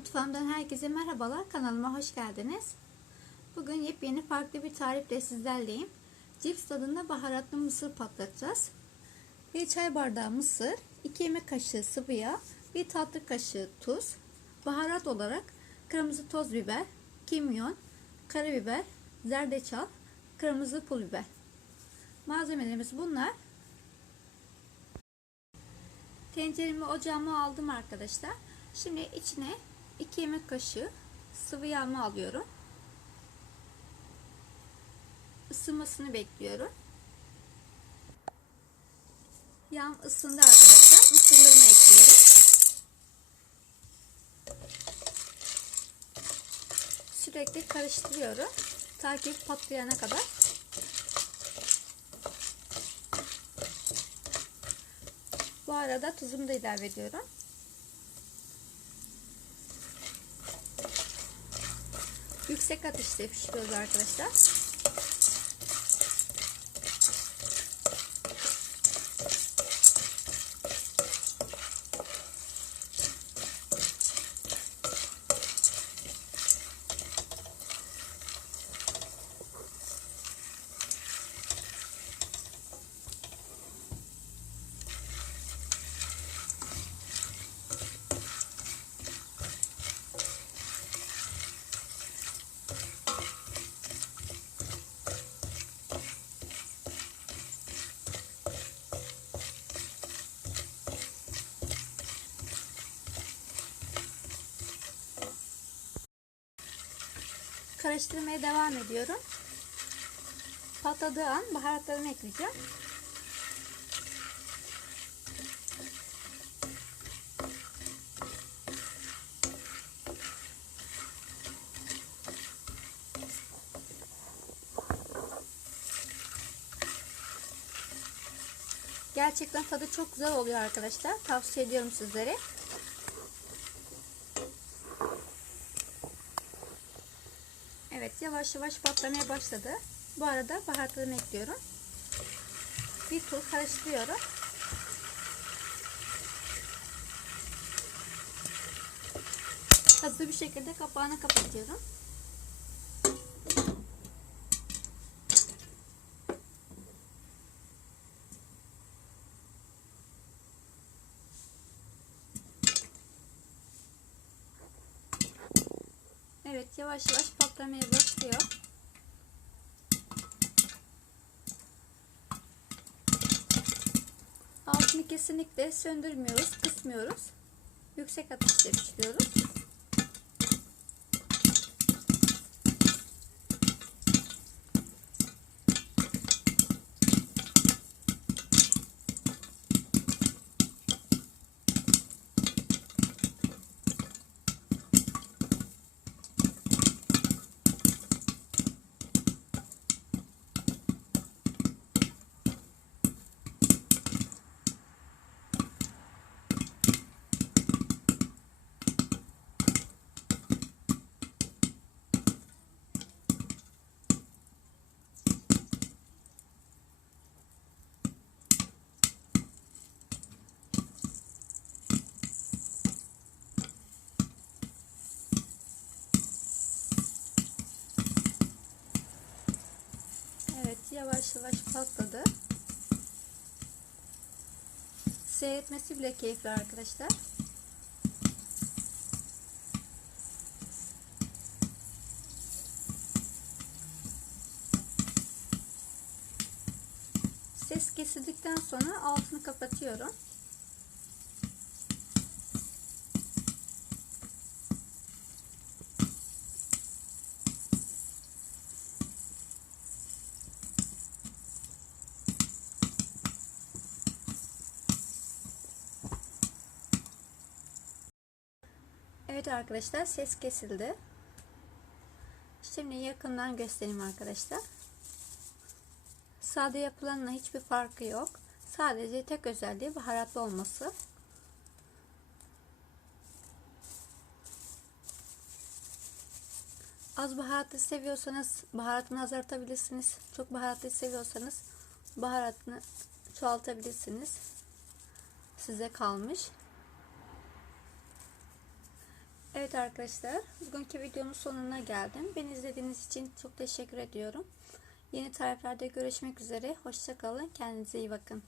Mutfağımdan herkese merhabalar. Kanalıma hoş geldiniz. Bugün yepyeni farklı bir tarifle sizlerleyim. Cips tadında baharatlı mısır patlatacağız. Bir çay bardağı mısır, 2 yemek kaşığı sıvı yağ, 1 tatlı kaşığı tuz, baharat olarak kırmızı toz biber, kimyon, karabiber, zerdeçal, kırmızı pul biber. Malzemelerimiz bunlar. Tenceremi ocağıma aldım arkadaşlar. Şimdi içine 2 yemek kaşığı sıvı yağımı alıyorum. Isınmasını bekliyorum. Yağım ısındı arkadaşlar. Mısırlarımı ekliyorum. Sürekli karıştırıyorum. Ta ki patlayana kadar. Bu arada tuzumu da ilave ediyorum. Yüksek ateşte pişiriyoruz arkadaşlar. Karıştırmaya devam ediyorum. Patladığı an baharatlarımı ekleyeceğim. Gerçekten tadı çok güzel oluyor arkadaşlar. Tavsiye ediyorum sizlere. Evet yavaş yavaş patlamaya başladı. Bu arada baharatlarımı ekliyorum. Bir tur karıştırıyorum. Hızlı bir şekilde kapağını kapatıyorum. Evet yavaş yavaş patlamaya başlıyor. Altını kesinlikle söndürmüyoruz, kısmıyoruz. Yüksek ateşte pişiriyoruz. Evet yavaş yavaş patladı. Seyretmesi bile keyifli arkadaşlar. Ses kesildikten sonra altını kapatıyorum. Evet arkadaşlar ses kesildi. Şimdi yakından göstereyim arkadaşlar. Sade yapılanla hiçbir farkı yok. Sadece tek özelliği baharatlı olması. Az baharatlı seviyorsanız baharatını azaltabilirsiniz. Çok baharatlı seviyorsanız baharatını çoğaltabilirsiniz. Size kalmış. Evet arkadaşlar, bugünkü videonun sonuna geldim. Beni izlediğiniz için çok teşekkür ediyorum. Yeni tariflerde görüşmek üzere. Hoşçakalın. Kendinize iyi bakın.